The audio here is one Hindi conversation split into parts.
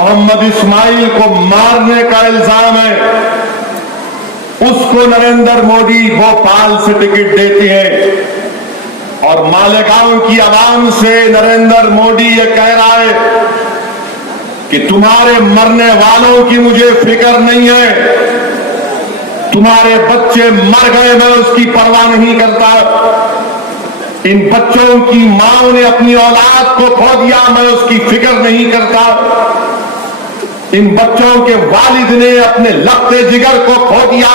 मोहम्मद इस्माइल को मारने का इल्जाम है, उसको नरेंद्र मोदी भोपाल से टिकट देती है और मालेगांव की आवाम से नरेंद्र मोदी ये कह रहा है कि तुम्हारे मरने वालों की मुझे फिक्र नहीं है, तुम्हारे बच्चे मर गए मैं उसकी परवाह नहीं करता, इन बच्चों की मां ने अपनी औलाद को खो दिया मैं उसकी फिक्र नहीं करता, इन बच्चों के वालिद ने अपने लपटे जिगर को खो दिया,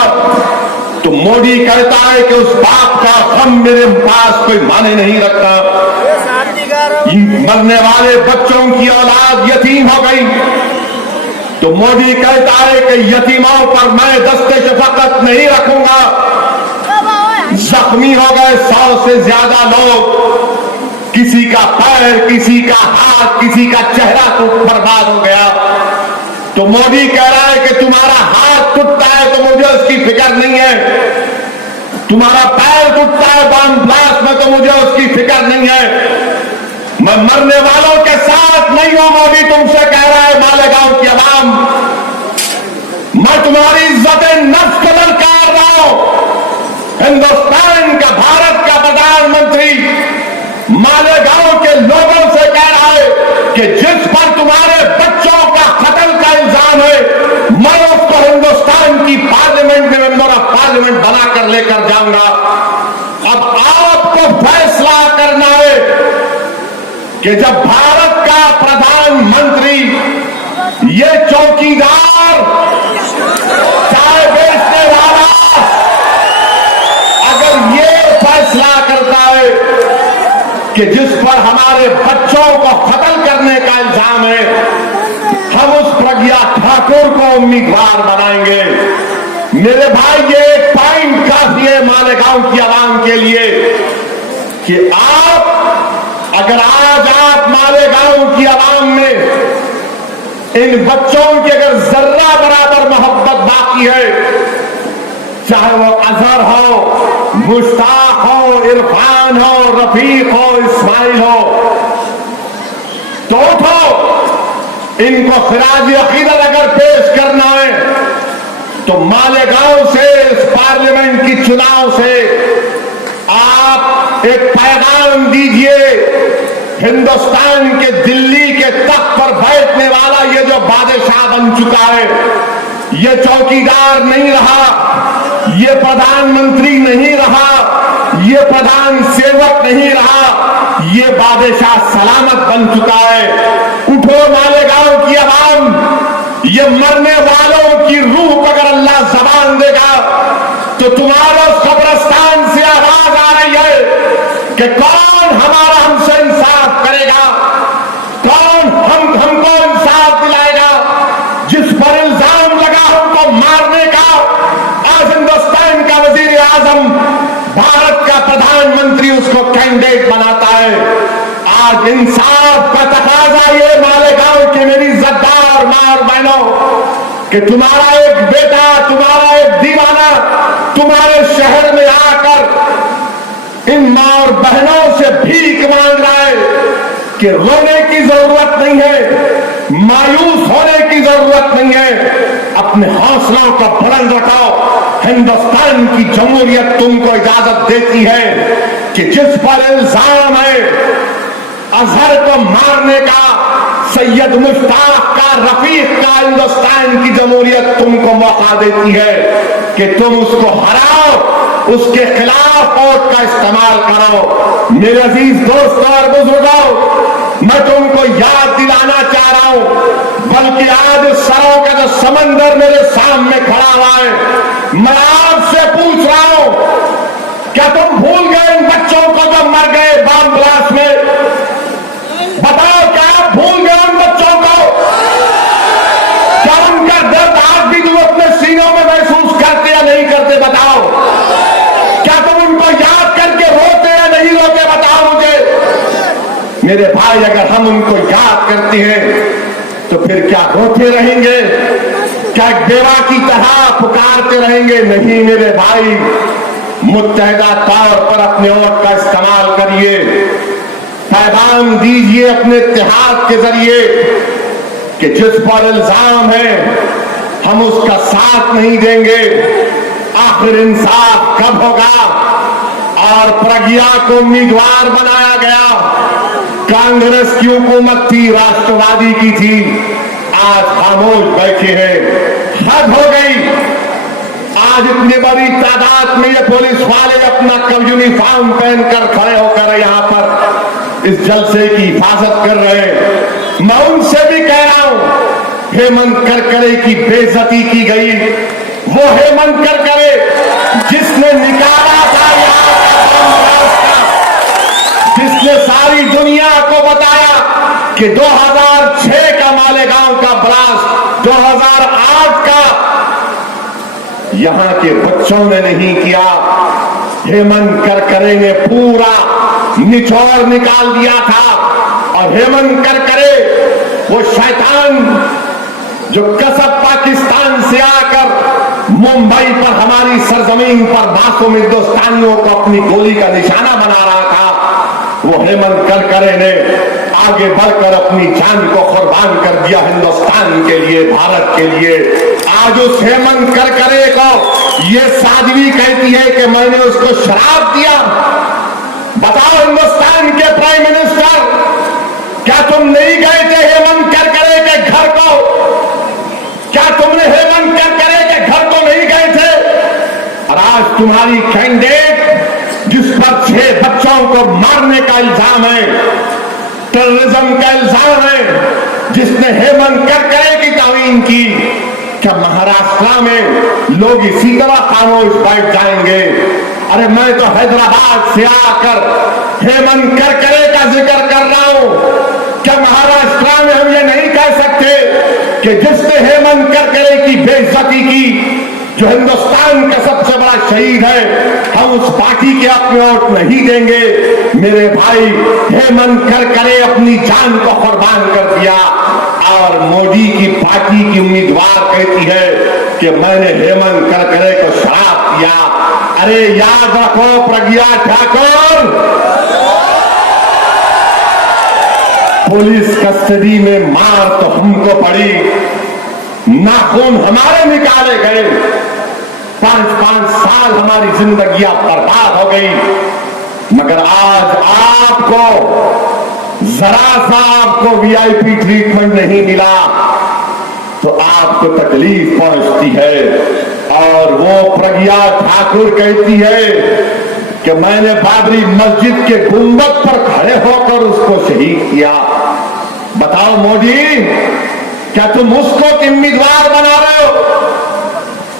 तो मोदी कहता है कि उस बाप का गम मेरे पास कोई माने नहीं रखता। मरने वाले बच्चों की औलाद यतीम हो गई तो मोदी कहता है कि यतीमों पर मैं दस्ते शफकत नहीं रखूंगा। जख्मी हो गए 100 से ज्यादा लोग, किसी का पैर, किसी का हाथ, किसी का चेहरा तो बर्बाद हो गया, तो मोदी कह रहा है कि तुम्हारा हाथ टूटता है तो मुझे उसकी फिक्र नहीं है, तुम्हारा पैर टूटता है बम ब्लास्ट में तो मुझे उसकी फिक्र नहीं है, मैं मरने वालों के साथ नहीं हूं। मोदी तुमसे कह रहा है मालेगांव की आवाम, मैं तुम्हारी इज्जत नफ्स को ललकार रहा हूं। हिंदुस्तान का, भारत का प्रधानमंत्री मालेगांव के लोगों से कह रहा है कि जिस पर तुम्हारे बच्चों का कत्ल का इल्जाम है मैं उसको हिंदुस्तान की पार्लियामेंट में मेंबर ऑफ पार्लियामेंट बनाकर लेकर जाऊंगा। अब आपको फैसला करना है कि जब भारत का प्रधानमंत्री ये चौकीदार, चाय बेचने वाला अगर ये फैसला करता है कि जिस पर हमारे बच्चों को कत्ल करने का इल्जाम है हम उस प्रज्ञा ठाकुर को उम्मीदवार बनाएंगे। मेरे भाई ये एक पॉइंट काफी है मालेगांव की आवाम के लिए कि अगर आज आप मालेगांव की आवाम में इन बच्चों की अगर जर्रा बराबर मोहब्बत बाकी है, चाहे वो अजहर हो, मुश्ताक हो, इरफान हो, रफीक हो, इस्माइल हो, तो उठो, इनको खिराज अकीदत अगर पेश करना है तो मालेगांव से, इस पार्लियामेंट की चुनाव से आप एक पैगाम दीजिए। हिंदुस्तान के दिल्ली के तख्त पर बैठने वाला ये जो बादशाह बन चुका है, ये चौकीदार नहीं रहा, ये प्रधानमंत्री नहीं रहा, ये प्रधान सेवक नहीं रहा, ये बादशाह सलामत बन चुका है। उठो मालेगांव की आवाम, ये मरने वालों की रूह को अगर अल्लाह जबान देगा तो तुम्हारे कब्रिस्तान से आवाज आ रही है कि कौन हमारा हमसे इंसाफ करेगा, कौन हमको इंसाफ दिलाएगा। जिस पर इल्जाम लगा हमको मारने का, आज हिंदुस्तान का वजीर आजम, भारत का प्रधानमंत्री उसको कैंडिडेट बनाता है। आज इंसाफ का तकाजा ये मालेगांव की मेरी इज्जतदार मां और बहनों कि तुम्हारा एक बेटा, तुम्हारा एक दीवाना तुम्हारे शहर में आकर इन मां और बहनों से भीख मांग रहा है कि रोने की जरूरत नहीं है, मायूस होने की जरूरत नहीं है, अपने हौसलों को बुलंद रखो। हिंदुस्तान की जमहूरियत तुमको इजाजत देती है कि जिस पर इल्जाम है अजहर को मारने का, सैयद मुश्ताक का, रफीक का, हिंदुस्तान की जमहूरियत तुमको मौका देती है कि तुम उसको हराओ, उसके खिलाफ वोट का इस्तेमाल करो। मेरे अजीज दोस्तों और बुजुर्गों, मैं तुमको याद दिलाना चाह रहा हूं, बल्कि आज सरों का जो समंदर मेरे सामने खड़ा हुआ है, मैं आपसे पूछ रहा हूं, क्या तुम भूल गए इन बच्चों को जो मर गए बम ब्लास्ट में? बताओ, क्या आप भूल गए उन बच्चों को? क्या उनका दर्द आज भी तुम अपने सीनों में महसूस करते या नहीं करते? बताओ, क्या तुम उनको याद करके रोते या नहीं रोते? बताओ मुझे। मेरे भाई, अगर हम उनको याद करते हैं तो फिर क्या रोते रहेंगे? क्या बेवा की तरह पुकारते रहेंगे? नहीं मेरे भाई, मुत्तहिदा तौर पर अपने वोट का इस्तेमाल करिए, पैगाम दीजिए अपने इत्तेहाद के जरिए कि जिस पर इल्जाम है हम उसका साथ नहीं देंगे। आखिर इंसाफ कब होगा? और प्रज्ञा को उम्मीदवार बनाया गया। कांग्रेस की हुकूमत थी, राष्ट्रवादी की थी, आज खामोश बैठे हैं। हद हो गई। आज इतनी बड़ी तादाद में ये पुलिस वाले अपना कब यूनिफॉर्म पहनकर खड़े होकर यहां पर इस जलसे की हिफाजत कर रहे हैं। मैं उनसे भी कह रहा हूं, हेमंत करकरे की बेइज्जती की गई। वो हेमंत करकरे जिसने निकाला था यहां का, जिसने सारी दुनिया को बताया कि 2006 का मालेगांव का ब्लास्ट 2008 का यहां के बच्चों ने नहीं किया। हेमंत करकरे ने पूरा निचोड़ निकाल दिया था। और हेमंत करकरे वो शैतान जो कसब पाकिस्तान से आकर मुंबई पर हमारी सरजमीन पर मासूम हिंदुस्तानियों को अपनी गोली का निशाना बना रहा था, वो हेमंत करकरे ने आगे बढ़कर अपनी जान को कुर्बान कर दिया हिंदुस्तान के लिए, भारत के लिए। आज उस हेमंत करकरे को ये साध्वी कहती है कि मैंने उसको शराब दिया। बताओ हिंदुस्तान के प्राइम मिनिस्टर, क्या तुम नहीं गए थे हेमंत करकरे के घर को? क्या तुमने हेमंत करकरे के घर को नहीं गए थे? और आज तुम्हारी कैंडिडेट जिस पर 6 बच्चों को मारने का इल्जाम है, टेररिज्म का इल्जाम है, जिसने हेमंत करकरे की तौहीन की, क्या महाराष्ट्र में लोग इसी तरह खामोश बैठ जाएंगे? अरे मैं तो हैदराबाद से आकर हेमंत करकरे का जिक्र कर रहा हूं। क्या महाराष्ट्र में हम ये नहीं कह सकते कि जिसने हेमंत करकरे की बेइज्जती की, जो हिंदुस्तान का सबसे बड़ा शहीद है, हम उस पार्टी के अपने वोट नहीं देंगे? मेरे भाई, हेमंत करकरे अपनी जान को कुर्बान कर दिया और मोदी की पार्टी की उम्मीदवार कहती है कि मैंने हेमंत करकरे को शराब दिया। अरे याद रखो प्रज्ञा ठाकुर, पुलिस कस्टडी में मार तो हमको पड़ी, नाखून हमारे निकाले गए, 5-5 साल हमारी जिंदगियां बर्बाद हो गई, मगर आज आपको जरा सा आपको वीआईपी ट्रीटमेंट नहीं मिला तो आपको तकलीफ पहुंचती है। और वो प्रज्ञा ठाकुर कहती है कि मैंने बाबरी मस्जिद के गुंबद पर खड़े होकर उसको शहीद किया। बताओ मोदी, क्या तुम उसको उम्मीदवार बना रहे हो?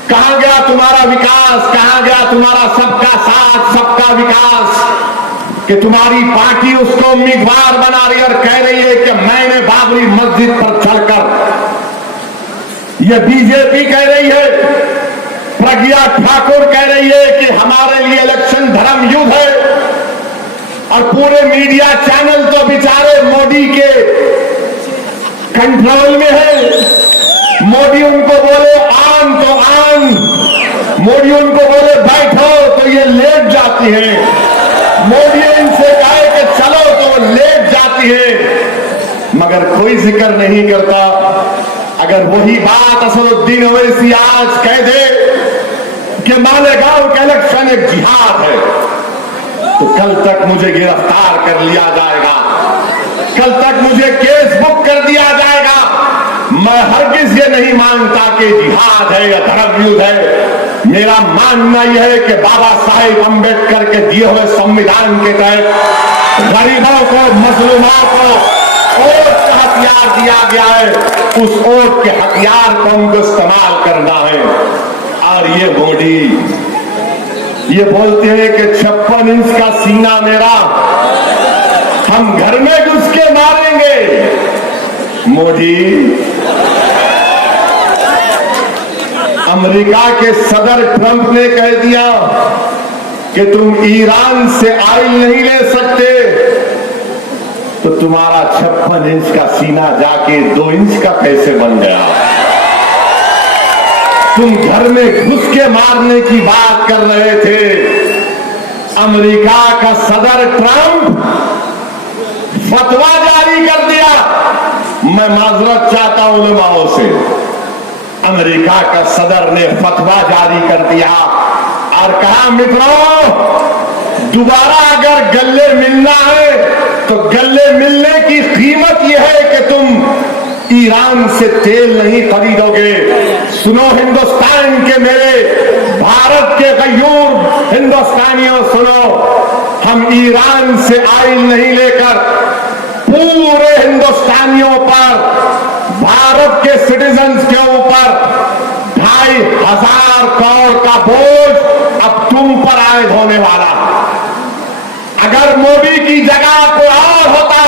कहां गया तुम्हारा विकास? कहां गया तुम्हारा सबका साथ, सबका विकास? कि तुम्हारी पार्टी उसको उम्मीदवार बना रही है और कह रही है कि मैंने बाबरी मस्जिद पर चढ़कर, यह बीजेपी कह रही है, प्रज्ञा ठाकुर कह रही है कि हमारे लिए इलेक्शन धर्म युद्ध है। और पूरे मीडिया चैनल तो बेचारे मोदी के कंट्रोल में है। मोदी उनको बोले आन तो आन, मोदी उनको बोले बैठो तो ये लेट जाती है, मोदी इनसे कहे कि चलो तो वो लेट जाती है, मगर कोई जिक्र नहीं करता। अगर वही बात असदुद्दीन ओवैसी आज कह दे कि मालेगांव का इलेक्शन एक जिहाद है, तो कल तक मुझे गिरफ्तार कर लिया जाएगा, कल तक मुझे केस बुक कर दिया जाएगा। मैं हरगिज ये नहीं मानता कि जिहाद है या धर्म युद्ध है। मेरा मानना यह है कि बाबा साहेब अंबेडकर के दिए हुए संविधान के तहत गरीबों को, मजलूमों को वोट का हथियार दिया गया है, उस वोट के हथियार को हमको इस्तेमाल करना है। और ये मोदी ये बोलते हैं कि 56 इंच का सीना मेरा, हम घर में घुस के मारेंगे। मोदी, अमेरिका के सदर ट्रंप ने कह दिया कि तुम ईरान से ऑयल नहीं ले सकते, तो तुम्हारा 56 इंच का सीना जाके 2 इंच का कैसे बन गया? तुम घर में घुस के मारने की बात कर रहे थे। अमेरिका का सदर ट्रंप फतवा जारी कर दिया मैं माजरत चाहता हूं उलमाओं से। अमेरिका का सदर ने फतवा जारी कर दिया और कहा मित्रों, दोबारा अगर गल्ले मिलना है तो गल्ले मिलने की कीमत यह है कि तुम ईरान से तेल नहीं खरीदोगे। सुनो हिंदुस्तान के मेरे भारत के गयूर हिंदुस्तानियों, सुनो, हम ईरान से ऑयल नहीं लेकर पूरे हिंदुस्तानियों पर, भारत के सिटीजन्स के ऊपर 2,500 करोड़ का बोझ अब तुम पर आयद होने वाला। अगर मोदी की जगह कोई और होता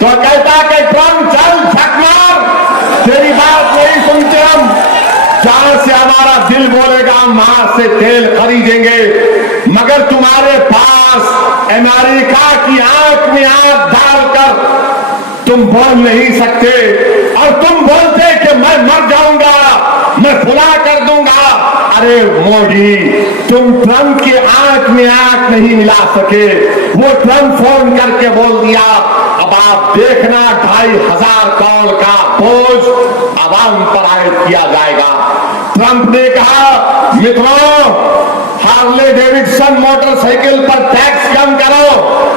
तो कहता कि ट्रम्प चल झक मार, तेरी बात नहीं सुनते हम, जहां से हमारा दिल बोलेगा वहां से तेल खरीदेंगे। मगर तुम्हारे पास अमेरिका की आंख में आंख डालकर तुम बोल नहीं सकते, और तुम बोलते कि मैं मर जाऊंगा, मैं खुला कर दूंगा। अरे मोदी, तुम ट्रंप की आंख में आंख नहीं मिला सके। वो ट्रंप फोन करके बोल दिया अब आप देखना 2,500 करोड़ का बोझ आवाम पर आयद किया जाएगा। ट्रंप ने कहा मित्रों, हार्ले डेविडसन मोटरसाइकिल पर टैक्स कम करो,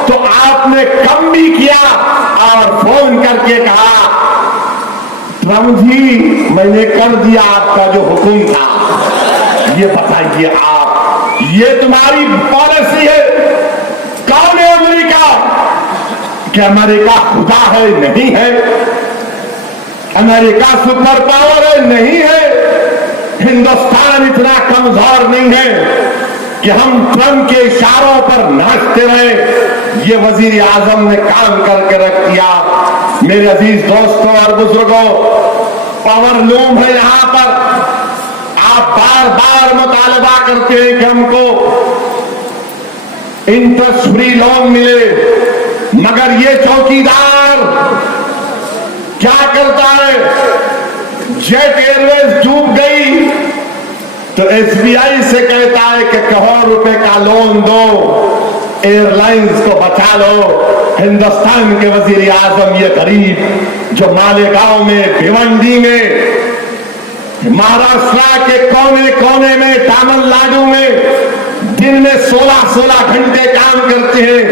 तो आपने कम भी किया और फोन करके कहा ट्रंप जी मैंने कर दिया आपका जो हुक्म था। ये बताइए आप, ये तुम्हारी पॉलिसी है? कौन है अमेरिका? क्या अमेरिका खुदा है? नहीं है। अमेरिका सुपर पावर है? नहीं है। हिंदुस्तान इतना कमजोर नहीं है कि हम ट्रंप के इशारों पर नाचते रहे। ये वजीर आजम ने काम करके रख दिया। मेरे अजीज दोस्तों और बुजुर्गों, पावर लूम है यहां पर। आप बार बार मुतालबा करते हैं कि हमको इंटरेस्ट फ्री लोन मिले, मगर ये चौकीदार क्या करता है? जेट एयरवेज डूब गई तो एसबीआई से कहता है कि करोड़ रुपए का लोन दो, एयरलाइंस को बचा लो। हिंदुस्तान के वजीर आजम ये गरीब जो मालेगांव में, भिवंडी में, महाराष्ट्र के कोने कोने में, तमिलनाडु में दिन में 16-16 घंटे काम करते हैं,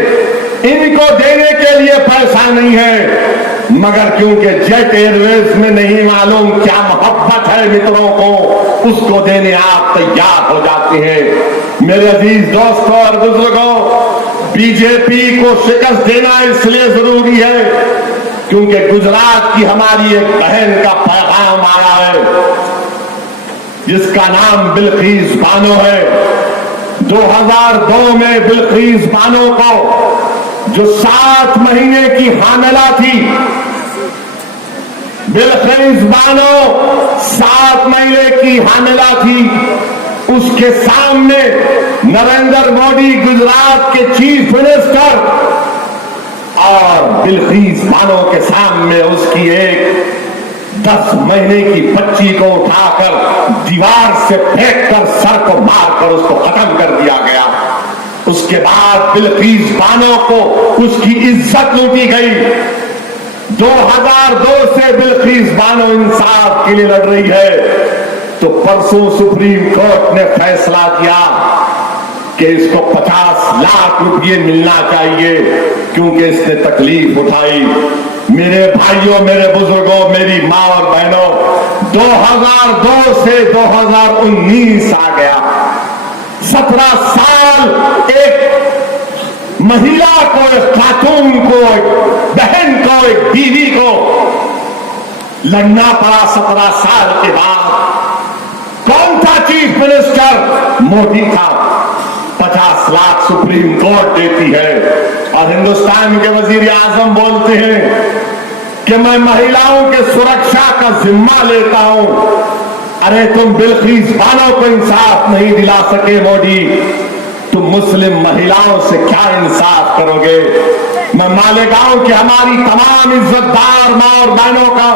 इनको देने के लिए पैसा नहीं है। मगर क्योंकि जेट एयरवेज में नहीं मालूम क्या मोहब्बत है मित्रों को, उसको देने आप तैयार हो जाते हैं। मेरे अजीज दोस्तों और बुजुर्गों, बीजेपी को शिकस्त देना इसलिए जरूरी है क्योंकि गुजरात की हमारी एक बहन का पैगाम आया है जिसका नाम बिल्किस बानो है। 2002 में बिल्किस बानो को, जो 7 महीने की हामिला थी, बिल्किस बानो 7 महीने की हामिला थी, उसके सामने नरेंद्र मोदी गुजरात के चीफ मिनिस्टर और बिल्किस बानो के सामने उसकी एक 10 महीने की बच्ची को उठाकर दीवार से फेंककर सर को मारकर उसको खत्म कर दिया गया। उसके बाद बिल्किस बानो को उसकी इज्जत लूटी गई। 2002 से बिल्किस बानो इंसाफ के लिए लड़ रही है, तो परसों सुप्रीम कोर्ट ने फैसला दिया कि इसको 50 लाख रुपये मिलना चाहिए क्योंकि इसने तकलीफ उठाई। मेरे भाइयों, मेरे बुजुर्गों, मेरी मां और बहनों, 2002 से 2019 आ गया। 17 साल एक महिला को, एक खातून को, एक बहन को, एक बीवी को लड़ना पड़ा। 17 साल के बाद कौन था चीफ मिनिस्टर? मोदी था। 50 लाख सुप्रीम कोर्ट देती है और हिंदुस्तान के वजीर आजम बोलते हैं कि मैं महिलाओं के सुरक्षा का जिम्मा लेता हूं। अरे तुम बिल्किस बानो को इंसाफ नहीं दिला सके मोदी, तुम मुस्लिम महिलाओं से क्या इंसाफ करोगे? मैं मालेगांव की हमारी तमाम इज्जतदार मां और बहनों का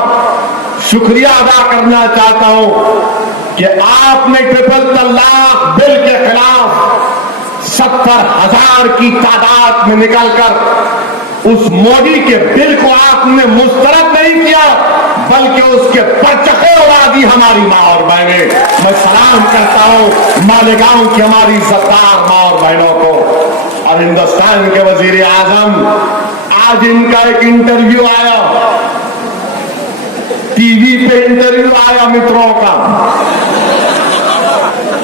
शुक्रिया अदा करना चाहता हूं कि आपने ट्रिपल तलाक बिल के खिलाफ 70,000 की तादाद में निकलकर उस मोदी के दिल को आपने मुस्तरद नहीं किया, बल्कि उसके परचखे उड़ा दी हमारी माँ और बहनें। मैं सलाम करता हूं मालेगांव की हमारी इज्जतदार माँ और बहनों को। और हिंदुस्तान के वजीर आजम, आज इनका एक इंटरव्यू आया, टीवी पे इंटरव्यू आया मित्रों का।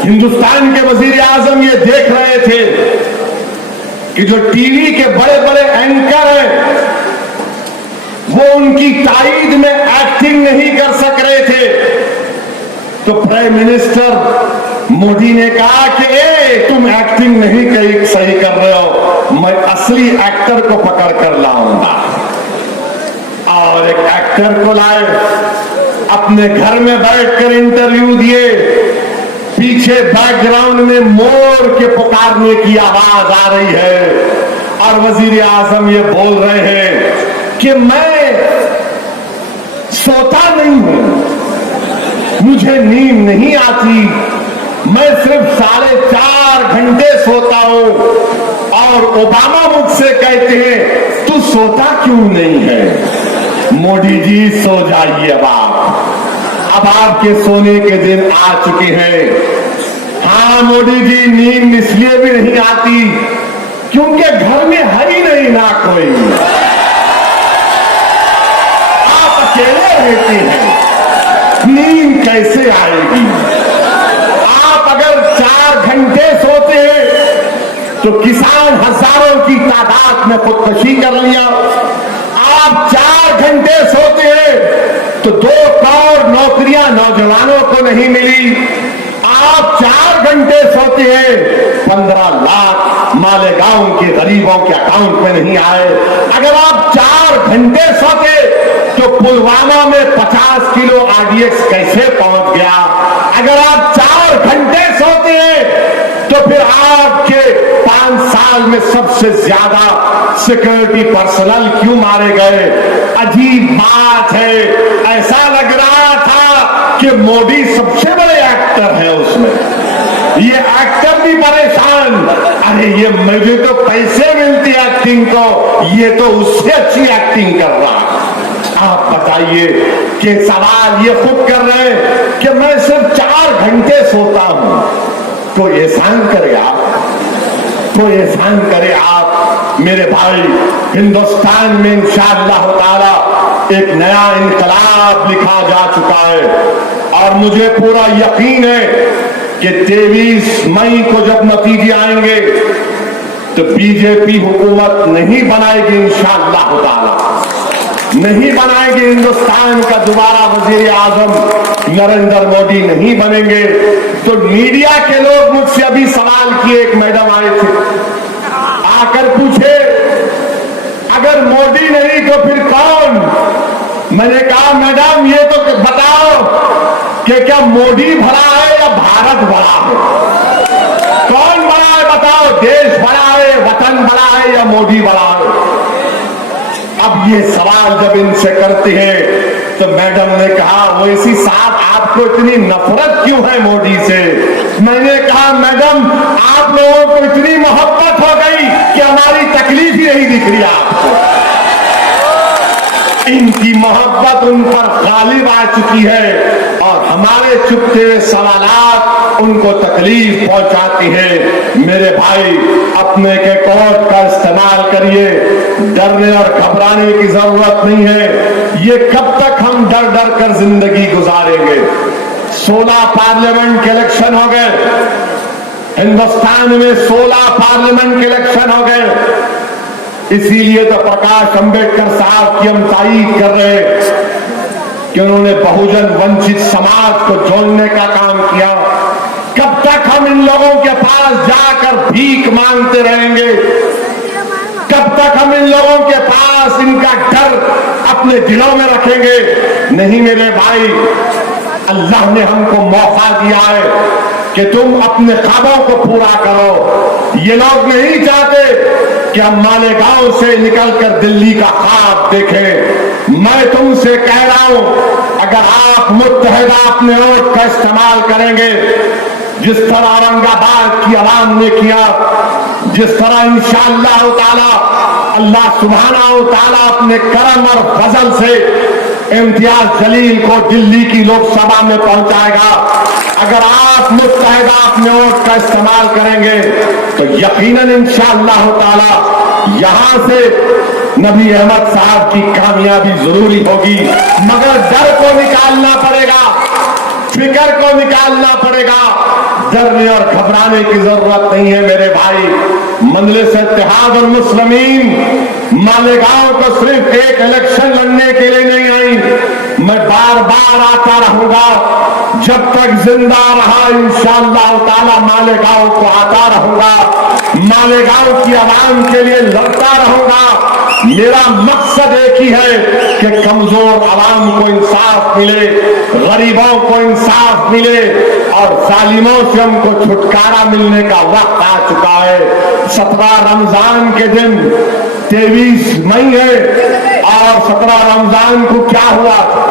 हिंदुस्तान के वजीर आजम ये देख रहे थे कि जो टीवी के बड़े बड़े एंकर हैं वो उनकी ताईद में एक्टिंग नहीं कर सक रहे थे, तो प्राइम मिनिस्टर मोदी ने कहा कि तुम एक्टिंग नहीं सही कर रहे हो, मैं असली एक्टर को पकड़ कर लाऊंगा। और एक एक्टर को लाए, अपने घर में बैठकर इंटरव्यू दिए। पीछे बैकग्राउंड में मोर के पुकारने की आवाज आ रही है और वजीर आजम ये बोल रहे हैं कि मैं सोता नहीं हूं, मुझे नींद नहीं आती, मैं सिर्फ 4.5 घंटे सोता हूं। और ओबामा मुझसे कहते हैं तू सोता क्यों नहीं है। मोदी जी सो जाइए अब आपके सोने के दिन आ चुके हैं। हाँ मोदी जी, नींद इसलिए भी नहीं आती क्योंकि घर में है ही नहीं ना कोई, आप अकेले रहते हैं, नींद कैसे आएगी। आप अगर 4 घंटे सोते हैं तो किसान हजारों की तादाद में खुदकशी कर लिया। आप 4 घंटे सोते हैं तो 2 करोड़ नौकरियां नौजवानों को नहीं मिली। आप 4 घंटे सोते हैं, 15 लाख मालेगांव के गरीबों के अकाउंट में नहीं आए। अगर आप 4 घंटे सोते तो पुलवामा में 50 किलो आरडीएक्स कैसे पहुंच गया। अगर आप 4 घंटे सोते हैं तो फिर आपके 5 साल में सबसे ज्यादा सिक्योरिटी पर्सनल क्यों मारे गए। अजीब बात है, ऐसा लग रहा था कि मोदी सबसे बड़े एक्टर है उसमें, ये एक्टर भी परेशान। अरे ये मुझे तो पैसे मिलती एक्टिंग को, ये तो उससे अच्छी एक्टिंग कर रहा है। आप बताइए कि सवाल ये खुद कर रहे हैं कि मैं सिर्फ 4 घंटे सोता हूं। कोई एहसान करे आप, कोई एहसान करे आप। मेरे भाई, हिंदुस्तान में इंशाअल्लाह ताला एक नया इनकलाब लिखा जा चुका है और मुझे पूरा यकीन है कि 23 मई को जब नतीजे आएंगे तो बीजेपी हुकूमत नहीं बनाएगी, इंशाअल्लाह ताला नहीं बनाएगी। हिंदुस्तान का दोबारा वजीर आजम नरेंद्र मोदी नहीं बनेंगे। तो मीडिया के लोग मुझसे अभी सवाल किए, एक मैडम आए थे, आकर पूछे अगर मोदी नहीं तो फिर कौन। मैंने कहा मैडम ये तो बताओ कि क्या मोदी बड़ा है या भारत बड़ा है, कौन बड़ा है बताओ, देश बड़ा है, वतन बड़ा है या मोदी बड़ा है। अब ये सवाल जब इनसे करते हैं तो मैडम ने कहा वैसी साहब आपको इतनी नफरत क्यों है मोदी से। मैंने कहा मैडम आप लोगों को इतनी मोहब्बत हो गई कि हमारी तकलीफ ही नहीं दिख रही आपको। इनकी मोहब्बत उन पर गालिब आ चुकी है और हमारे चुपते हुए सवालात उनको तकलीफ पहुंचाती है। मेरे भाई, अपने के कोर्ट का इस्तेमाल करिए, डरने और घबराने की जरूरत नहीं है। ये कब तक हम डर डर कर जिंदगी गुजारेंगे। 16 पार्लियामेंट के इलेक्शन हो गए हिंदुस्तान में, 16 पार्लियामेंट के इलेक्शन हो गए। इसीलिए तो प्रकाश अंबेडकर साहब की हम तारीफ कर रहे हैं कि उन्होंने बहुजन वंचित समाज को जोड़ने का काम किया। कब तक हम इन लोगों के पास जाकर भीख मांगते रहेंगे, कब तक हम इन लोगों के पास इनका डर अपने दिलों में रखेंगे। नहीं मेरे भाई, अल्लाह ने हमको मौका दिया है कि तुम अपने ख्वाबों को पूरा करो। ये लोग नहीं चाहते कि हम मालेगांव से निकलकर दिल्ली का ख्वाब देखें। मैं तुमसे कह रहा हूं, अगर आप मुत्तहिदा अपने वोट का इस्तेमाल करेंगे, जिस तरह औरंगाबाद की आवाम ने किया, जिस तरह इंशाअल्लाह ताला अल्लाह सुब्हानहू व तआला अपने करम और फजल से इम्तियाज जलील को दिल्ली की लोकसभा में पहुंचाएगा। अगर आप मुत्तहिदा अपने वोट का इस्तेमाल करेंगे तो यकीनन इंशाअल्लाह ताला यहां से नबी अहमद साहब की कामयाबी जरूरी होगी। मगर डर को निकालना पड़ेगा, फिक्र को निकालना पड़ेगा। डरने और घबराने की जरूरत नहीं है मेरे भाई। मजलिस इत्तेहाद और मुस्लिमीन मालेगांव को सिर्फ एक इलेक्शन लड़ने के लिए नहीं आई। मैं बार बार आता रहूंगा, जब तक जिंदा रहा इंशाअल्लाह ताला मालेगांव को आता रहूंगा, मालेगांव की आवाम के लिए लड़ता रहूंगा। मेरा मकसद एक ही है कि कमजोर आवाम को इंसाफ मिले, गरीबों को इंसाफ मिले और जालिमों से हमको छुटकारा मिलने का वक्त आ चुका है। 17 रमजान के दिन 23 मई है और 17 रमजान को क्या हुआ था?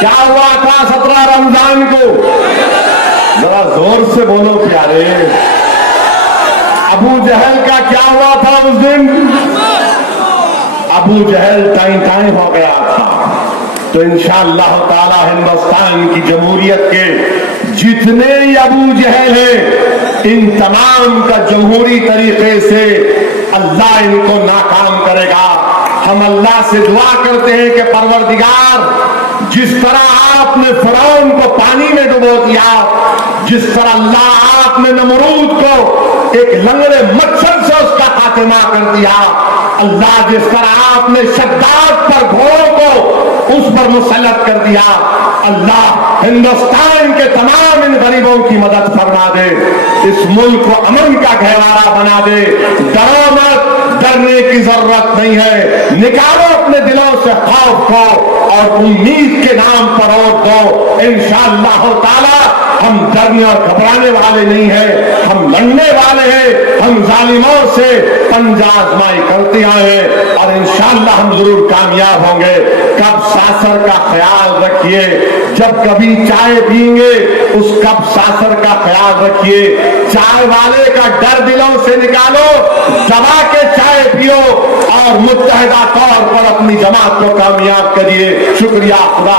क्या हुआ था 17 रमजान को? जरा जोर से बोलो प्यारे। अबू जहल का क्या हुआ था उस दिन? अबू जहल टाई टाई हो गया था। तो इंशाअल्लाह ताला हिंदुस्तान की जमहूरियत के जितने अबू जहल हैं, इन तमाम का जमहूरी तरीके से अल्लाह इनको नाकाम करेगा। हम अल्लाह से दुआ करते हैं कि परवरदिगार, जिस तरह आपने फिरौन को पानी में डुबो दिया, जिस तरह अल्लाह आपने नमरूद को एक लंगड़े मच्छर से उसका खात्मा कर दिया, अल्लाह जिस तरह आपने शद्दाद पर घोड़ों को उस पर मुसल्लत कर दिया, अल्लाह हिंदुस्तान के तमाम इन गरीबों की मदद फरमा दे, इस मुल्क को अमन का गहवारा बना दे। डरो मत, डरने की जरूरत नहीं है। निकालो अपने दिलों से खौफ को और उम्मीद के नाम पर वोट दो। इंशाअल्लाह ताला हम डरने और घबराने वाले नहीं हैं, हम लड़ने वाले हैं। हम जालिमों से पंजा आजमाई करते आए हैं और इंशाअल्लाह हम जरूर कामयाब होंगे। कब सासर का ख्याल रखिए, जब कभी चाय पिएंगे उस कप सासर का ख्याल रखिए। चाय वाले का डर दिलों से निकालो, दबा के चाय पियो और मुत्तहिदा तौर पर अपनी जमात को कामयाब करिए। शुक्रिया खुदा।